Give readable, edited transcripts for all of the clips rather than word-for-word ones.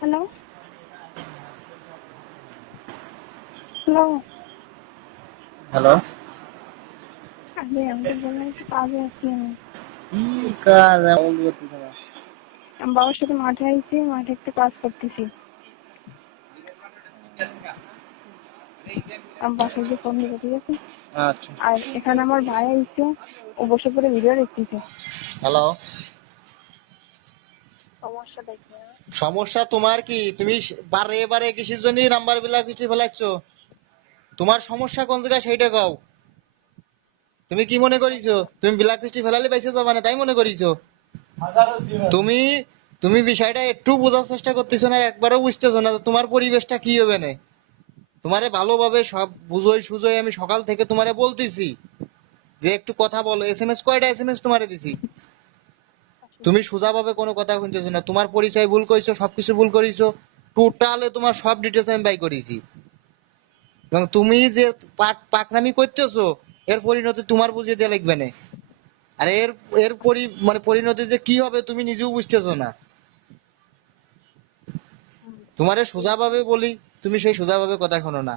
Hello hello hello, আরে আমাকে বললাম একটু কাজে আছি আমি। কি কাজ এমন করতেছ না? আমি বাবার সাথে মাঠে আইছি, মাঠে একটু কাজ করতেছি। আমি বাসায় গিয়ে ফোন দিবো, ঠিক আছে? আচ্ছা। আর এখানে আমার ভাই আইছে, ও বসে পড়ে ভিডিও দেখতেছে। হ্যালো, সমস্যা দেখি সমস্যা তোমার কি? তুমি বারে বারে কিসের জন্য নাম্বার বিলাক কিছু ফেলাচ্ছ? তোমার সমস্যা কোন জায়গায় সেইটা কও। তুমি কি মনে করিছো তুমি ব্ল্যাক লিস্টে ফেলালে পাইছে যাবা না তাই মনে করিছো? তুমি তুমি বিষয়টা একটু বোঝার চেষ্টা করতেছো না, একবারও বুঝতেছো না তোমার পরিবেশটা কি হবে না। তোমারে ভালোভাবে সব বুঝোই সুঝোই আমি সকাল থেকে তোমারে বলতেছি যে একটু কথা বলো। এসএমএস কয়টা এসএমএস তোমারে দিছি? তুমি সোজাভাবে কোনো কথা শুনতেছো না, তোমার পরিচয় ভুল করেছো, সবকিছু ভুল করেছো। টোটালে তোমার সব ডিটেলস আমি বাই করেছি, এবং তুমি যে পাকনামি করতেছো এর পরিণতি তোমার বুঝিয়ে দেওয়া লাগবে না। আর এর এর পরিণতি যে কি হবে তুমি নিজেও বুঝতেছো না। তোমারে সোজাভাবে বলি, তুমি সেই সোজাভাবে কথা শোনো না।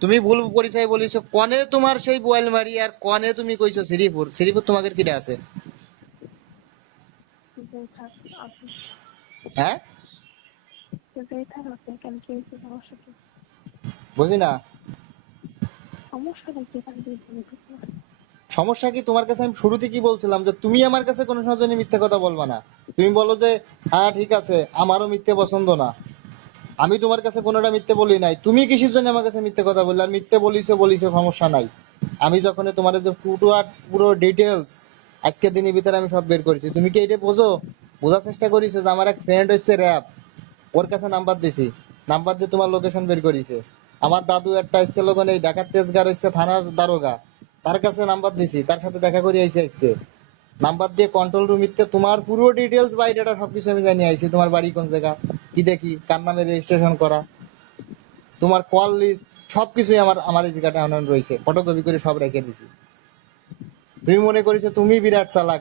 তুমি ভুল পরিচয় বলিছো, কনে তোমার সেই বোয়াল মারি আর কনে তুমি কইছো শ্রীপুর। শ্রীপুর তোমাদের কিটা আছে? হ্যাঁ, কেন কি হয়েছে? সমস্যা কি? বুঝি না। সমস্যা দেখি এখানে দিয়ে বলে দিচ্ছি। সমস্যা কি তোমার কাছে? আমি শুরুতে কি বলছিলাম যে তুমি আমার কাছে কোনো সময় জন্য মিথ্যে কথা বলবা না। তুমি বলো যে হ্যাঁ ঠিক আছে, আমারও মিথ্যে পছন্দ না। আমি তোমার কাছে কোনোটা মিথ্যে বলি নাই, তুমি কিসের জন্য আমার কাছে মিথ্যে কথা বললে? আর মিথ্যে বলিছো সমস্যা নাই। আমি যখন তোমার যে টু টু আর পুরো ডিটেলস আজকের দিনের ভিতরে আমি সব বের করেছি, তুমি কি এটা বোঝার চেষ্টা করেছো যে আমার এক ফ্রেন্ড হচ্ছে র্যাব, ওর কাছে নাম্বার দিছি, নাম্বার দিয়ে তোমার লোকেশন বের করেছে। আমার দাদু একটা এসছে লোক এই ঢাকার তেজগার হচ্ছে থানার দারোগা, তার কাছে নাম্বার দিছি, তার সাথে দেখা করে আইসি আজকে। নাম্বার দিয়ে কন্ট্রোল রুম ইতে তোমার পুরো ডিটেলস বায়োডাটা সবকিছু আমি জানিয়ে আইছি। তোমার বাড়ি কোন জায়গা, কি দেখি কার নামে রেজিস্ট্রেশন করা, তোমার কল লিস্ট সবকিছুই আমার এই জায়গাটা অনলাইন রয়েছে, ফটোকপি করে সব রেখে দিছি। তুমি মনে করেছো তুমি বিরাট চালাক,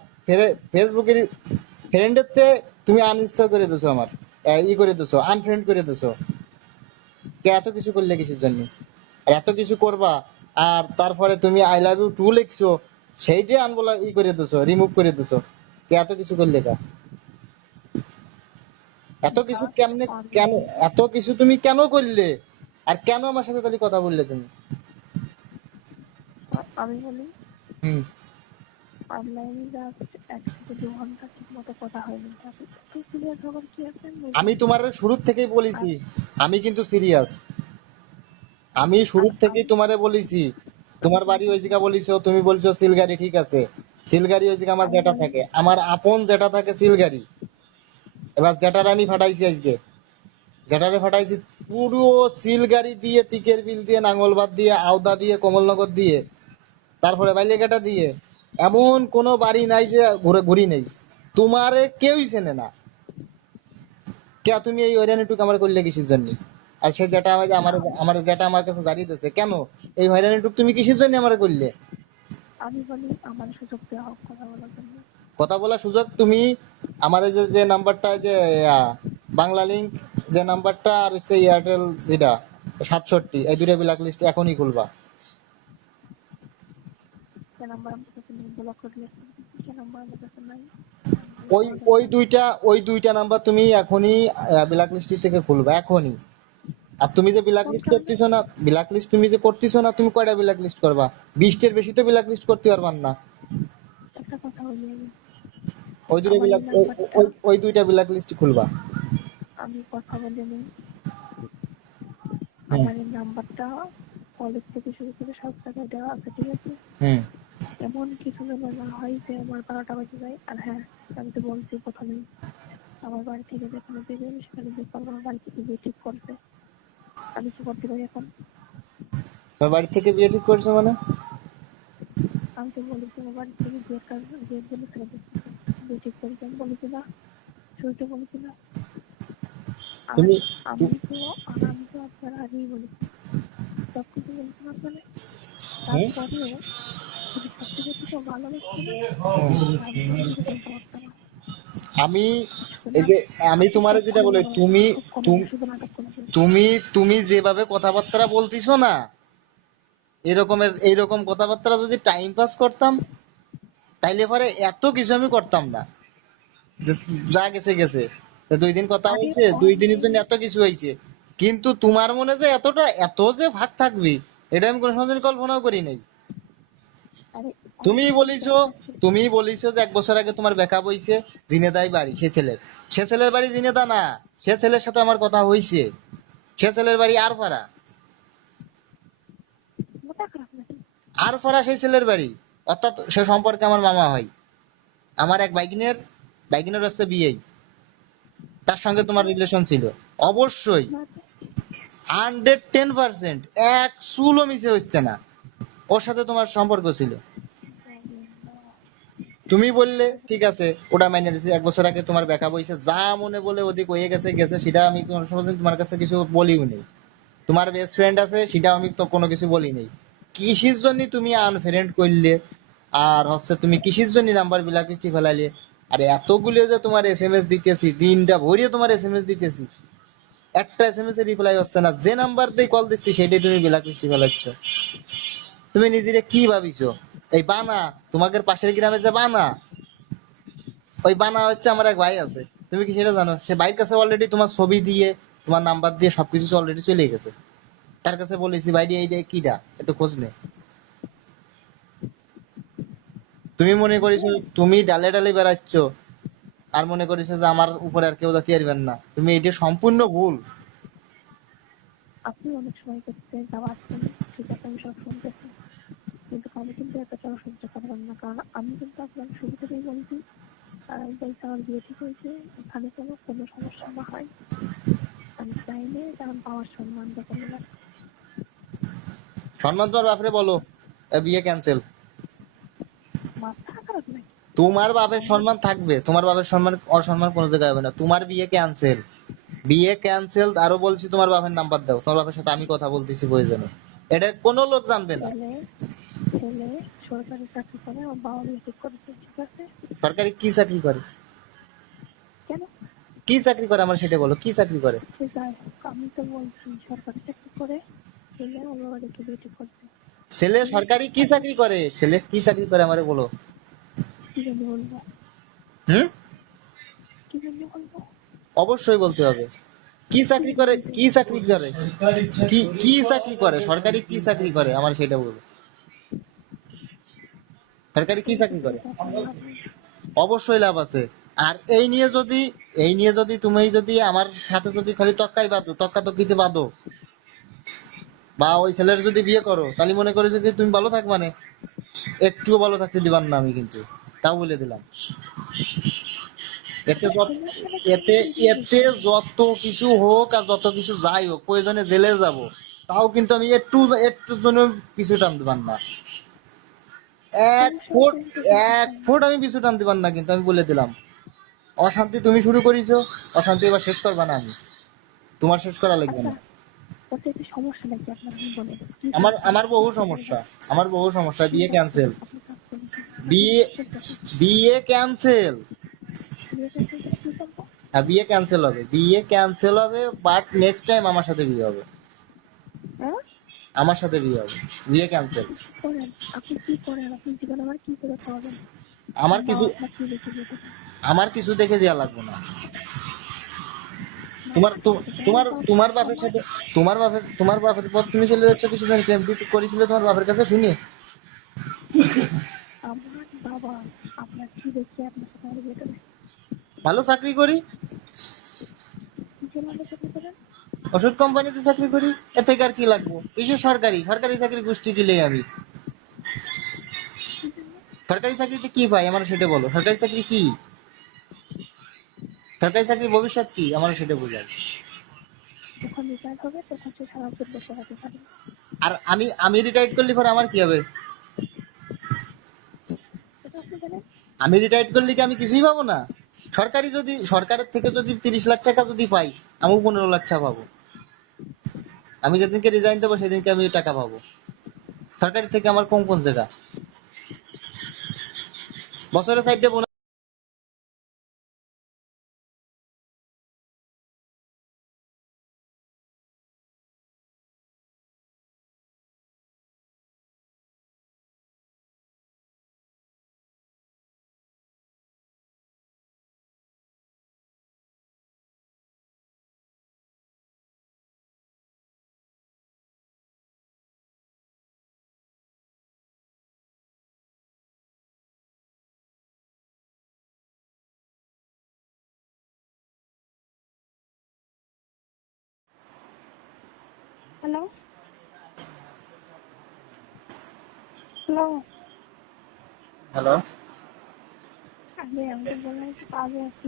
ফেসবুকের ফ্রেন্ডের তে তুমি আনইনস্টল করে দিছো, আমার করে দিছো, আনফ্রেন্ড করে দিছো। কে এত কিছু করলে কিসের জন্য? আর এত কিছু করবা আর তারপরে তুমি আই লাভ ইউ টু লিখছো, সেইটাই আনবলা করে দিছো, রিমুভ করে দিছো। কে এত কিছু করলে কা? এত কিছু কেমনে, কেন এত কিছু তুমি কেন করলে? আর কেন আমার সাথে তাহলে কথা বললে তুমি? আমি বলি হুম, অনলাইনে জাস্ট 1 থেকে 2 ঘন্টা ঠিক মতো কথা হয়নি, তাতে এত সিরিয়াস হবার কি আছে? আমি তোমার শুরুর থেকেই বলেছি, আর আমি কিন্তু সিরিয়াস। আমি আর শুরুর থেকেই আমি তোমারে বলেছি। তোমার বাড়ি ওই জায়গা বলিছো, তুমি বলছো সিলগাড়ি, ঠিক আছে সিলগাড়ি ওই জায়গা আমার আমি জেঠা বলি থাকে, আমার আপন জেঠা থাকে সিলগাড়ি। এবার জেঠারে আমি ফাটাইছি আজকে, জেঠারে ফাটাইছি পুরো সিলগাড়ি দিয়ে, টিকের বিল দিয়ে, নাঙ্গলবাদ দিয়ে, আওদা দিয়ে, কমলনগর দিয়ে, তারপরে বাইলেঘাটা দিয়ে। এমন কোনো বাড়ি নাই যে ঘুরি নেই। তোমারে কেউই চেনে না। কে তুমি এই হয়রানিটুকু আমার করলে কিসের জন্য? আর সে যেটা আমাকে আমার আমার যেটা আমার কাছে জারিয়ে দিচ্ছে, কেন এই হয়রানিটুকু তুমি কিসের জন্য আমার করলে? আমি বলি আমার সুযোগ দেওয়া হোক কথা বলার জন্য। কথা বলার সুযোগ তুমি আমার এই যে যে নাম্বারটা, যে বাংলা লিংক যে নাম্বারটা, আর হচ্ছে এয়ারটেল যেটা 67, এই দুটো ব্ল্যাক লিস্ট এখনই খুলবা। যে নাম্বার আমার কাছে নেই ব্লক করে দিলে, যে নাম্বার আমার কাছে নাই ওই ওই দুইটা নাম্বার তুমি এখনই ব্ল্যাক লিস্ট থেকে খুলবা এখনই। আর তুমি যে ব্ল্যাক কোন লিস্ট কারণে? করতেছো না, ব্ল্যাক লিস্ট তুমি যে করতেছো না, তুমি কয়টা ব্ল্যাক লিস্ট করবা? 20টের বেশি তো ব্ল্যাক লিস্ট করতে পারবা না। একটা কথা বলি আমি, ওই দুটো আমার এই ব্ল্যাক নাম্বারটা, ওই দুইটা ব্ল্যাক লিস্ট খুলবা। আমি কথা বলে নিই, হুম, আমার এই নাম্বারটা কলেজ থেকে শুরু করে সব জায়গায় দেওয়া আছে, ঠিক আছে? হুম। এমন কিছু যেন না হয় যে আমার 12টা বাজে যায়। আর হ্যাঁ, আমি তো বলছি প্রথমেই, আমার বাড়ি থেকে যেখানে বের হবে সেখানে বের করবো, আমার বাড়ি থেকে বিয়ে ঠিক করছে। আমি কি করতে পারি এখন? তোমার বাড়ি থেকে বিয়ে ঠিক করছো মানে? আমি তো বলেছি আমার বাড়ি থেকে বিয়ের কাজ, বিয়ের জন্য ছেলে দেখতেছে, বিয়ে ঠিক করেছে। আমি বলেছি না, শুরুতে বলেছি না? আর তুমি আমি তো আমি তো আপনার আগেই বলেছি, সবকিছু বলেছি না আপনারা। হুম, তারপরেও যদি সত্যি সত্যি কেউ ভালোবাসতো না, হুম। তাহলে তো আমি কিছু বলতে পারতাম না। আমি এই যে আমি তোমারে যেটা বলি, তুমি তুম- শুধু নাটক করেছে। তুমি তুমি যেভাবে কথাবার্তা বলতিছো না, এইরকম কথাবার্তা যদি টাইম পাস করতাম, তাইলে পরে এত কিছু আমি করতাম না। যে যা গেছে গেছে, তো 2 দিন কথা আরে হয়েছে, 2 দিনের জন্য এত কিছু হয়েছে, কিন্তু তোমার মনে যে এত যে ভাগ থাকবি, এটা আমি কোনো সময় কল্পনাও করি নাই। আরে তুমি অনেক বলিছো, তুমি বলিছো যে 1 বছর আগে তোমার ব্যাকআপ হইছে জিনেদাই বাড়ি, সে ছেলের বাড়ি জিনেদা না, সে ছেলের সাথে আমার কথা হইছে, সে ছেলের বাড়ি আর পাড়া, মাথা খারাপ নাকি? আর পাড়া সেই ছেলের বাড়ি, অর্থাৎ সে সম্পর্কে আমার মামা হয়। আমার এক বাইকিনের হচ্ছে বিয়ে, তার সঙ্গে তোমার রিলেশন ছিল, অবশ্যই মাথা 110%, এক চুলও মিশে হচ্ছে না, ওর সাথে তোমার সম্পর্ক ছিল। তুমি বললে ঠিক আছে, ওটা মাইনে দিছি, 1 বছর আগে তোমার ব্যাকআপ হয়েছে, যা মনে বলে ওদিক হয়ে গেছে গেছে, সেটা আমি কোনো সময় তোমার কাছে কিছু বলিও নেই। তোমার বেস্ট ফ্রেন্ড আছে, সেটা আমি তো কোনো কিছু বলি নেই। কিসের জন্য তুমি আনফ্রেন্ড করলে, আর হচ্ছে তুমি কিসের জন্য নাম্বার বিলাক লিখে ফেলাইলে, আর এতগুলো যে তোমার এসএমএস দিতেছি, দিনটা ভরিয়ে তোমার এসএমএস দিতেছি, একটা এসএমএস এর রিপ্লাই হচ্ছে না, যে নাম্বার দিয়ে কল দিচ্ছি সেটাই তুমি ব্ল্যাক লিস্টে ফেলাচ্ছ। তুমি নিজেরে কি ভাবিছো? এই বানা, তোমাদের পাশের গ্রামে যে বানা, ওই বানা হচ্ছে আমার এক ভাই আছে, তুমি কি সেটা জানো? সে ভাইয়ের কাছে অলরেডি তোমার ছবি দিয়ে, তোমার নাম্বার দিয়ে সবকিছু অলরেডি চলে গেছে। তার কাছে বলেছি ভাই এইটা কিটা, একটু খোঁজ নে। তুমি মনে করিছো তুমি ডালে ডালে বেড়াচ্ছ, আর মনে করিছো যে আমার উপরে আর কেউ জাতি পারবেন না, তুমি এটা সম্পূর্ণ ভুল। আপনি অনেক সময় করতে যাওয়াচ্ছেন, ঠিক আছে আমি সব শুনতেছি, কিন্তু আমি কিন্তু এতটাও সহ্য করবেন না, কারণ আমি কিন্তু আপনার শুরু থেকেই বলছি বলতে আমার বিয়ে ঠিক হয়েছে, এখানে কোনো কোনো সমস্যা না হয়, আমি চাইলে যেমন পাওয়ার সম্মান দেখে নিলাম। সম্মান তোমার বাপরে বলো, এ বিয়ে ক্যান্সেল। মাথা খারাপ নাকি? তোমার বাপের আমি সম্মান থাকবে, তোমার বাপের সম্মান অসম্মান কোনো জায়গায় হবে না, তোমার বিয়ে ক্যান্সেল, বিয়ে ক্যান্সেল। আরো বলছি তোমার বাপের নাম্বার দাও, তোমার বাপের সাথে আমি কথা বলতেছি প্রয়োজনে, এটা কোনো লোক জানবে না। ছেলে ছেলে সরকারি চাকরি করে, আমার বাবা বিয়ে ঠিক করেছে, ঠিক আছে? সরকারি কি চাকরি করে? কেন? কি চাকরি করে আমার সেটা বলো, কি চাকরি করে? সে যাই হোক, আমি তো বলছি সরকারি চাকরি করে, ছেলে আমার বাড়িতে বিয়ে ঠিক করছে। ছেলে আমি সরকারি কি এখন চাকরি করে? ছেলে কি চাকরি করে আমারে বলো। কি জন্য বলবো? হুম? কি জন্য বলবো? অবশ্যই বলতে হবে। কি কি চাকরি জন্য করে, বলবো? কি চাকরি করে, কি কি চাকরি করে, সরকারি কি চাকরি করে আমার সেটা বলো, সরকারি কি কোনো চাকরি কিছু করে? বলতে আপনার লাভ নেই। অবশ্যই লাভ আছে। আর এই নিয়ে যদি তুমি যদি আমার সাথে যদি খালি তক্কাই বাঁধো, তক্কা তক্কিতে বাঁধো, বা ওই ছেলের যদি বিয়ে করো, তাহলে মনে করেছো কি তুমি ভালো থাকবা না? একটুও ভালো থাকতে দিবার না আমি কিন্তু, তাও বলে দিলাম। এতে যত ছেলের সাথে কেন এতে বিয়ে এতে দিয়েছেন? যত কিছু হোক আর যত কিছু যাই হোক, প্রয়োজনে জেলে যাব, তাও কিন্তু আমি একটু একটুর জন্য পিছু টানতে পার না, এক ছেলের সাথে ফুট, কেন বিয়ে এক দিয়েছেন? ফুট আমি পিছু টানতে পার না, কিন্তু আমি বলে দিলাম। অশান্তি তুমি শুরু করেছো, অশান্তি এবার শেষ করবা না আমি, তোমার শেষ করা লাগবে আচ্ছা, না। ওতে কি সমস্যা নাকি আপনার? আমি বলেন কি আমার সমস্যা, আমার কি বহু করতে সমস্যা, হবে? আমার বহু সমস্যা, কি বিয়ে করতে ক্যান্সেল, আপনি কাজ করেন কি? আপনি বিয়ে কাজ করতেছেন? বিয়ে ক্যান্সেল। বিয়ে ক্যান্সেল করে কি করবো? হ্যাঁ বিয়ে ক্যান্সেল হবে, বিয়ে ক্যান্সেল হবে, বাট নেক্সট টাইম আমার সাথে বিয়ে হবে, হ্যাঁ? আমার সাথে বিয়ে হবে, বিয়ে ক্যান্সেল। আপনি কি করেন? আপনি কি করেন? আপনি জীবনে আমার কি করে খাওয়াবেন? আমার আমার কিছু, বাবা আপনার কি দেখে বিয়ে দেবেন? আমার কিছু দেখে দেওয়া লাগবে না। তোমার মাথা তো- খারাপ নাকি? আমার তোমার বাপ তোমার বাপের আমার সাথে, তোমার বাপের পর তুমি চলে যাচ্ছ কিছু দিন প্রেম প্রীতি করেছিলে তোমার বাপের কাছে শুনি। আমার বাবা আপনার কি দেখে আপনার সাথে আমার বিয়ে দেবে? ভালো চাকরি করি, কিসের ভালো চাকরি করেন? ওষুধ কোম্পানিতে চাকরি করি, এ থেকে আর কি লাগবো? কিসের সরকারি, সরকারি চাকরি গোষ্ঠী গিলে আমি, কি জন্য? সরকারি চাকরিতে কি পাই আমার সেটা বলো, সরকারি চাকরি কি, সরকারি চাকরির ভবিষ্যৎ কি আমার সেটা বোঝাও। যখন রিটায়ার হবে তখন সে সারাদিন বসে থাকতে পারে। আর আমি রিটায়ার্ড করলে পরে আমার কি হবে? এটা আপনি জানেন? আমি রিটায়ার্ড করলে কি আমি কিছুই পাবো না? সরকারি যদি সরকারের থেকে যদি 30 লাখ টাকা যদি পাই, আমিও 15 লাখ টাকা পাবো। আমি যেদিনকে রিজাইন দেবো সেদিনকে আমি টাকা পাবো। সরকারি থেকে আমার কম কোন জায়গা? বছরে 4টে হ্যালো হ্যালো হ্যালো আমি আমাকে বললাম একটু কাজে আছি।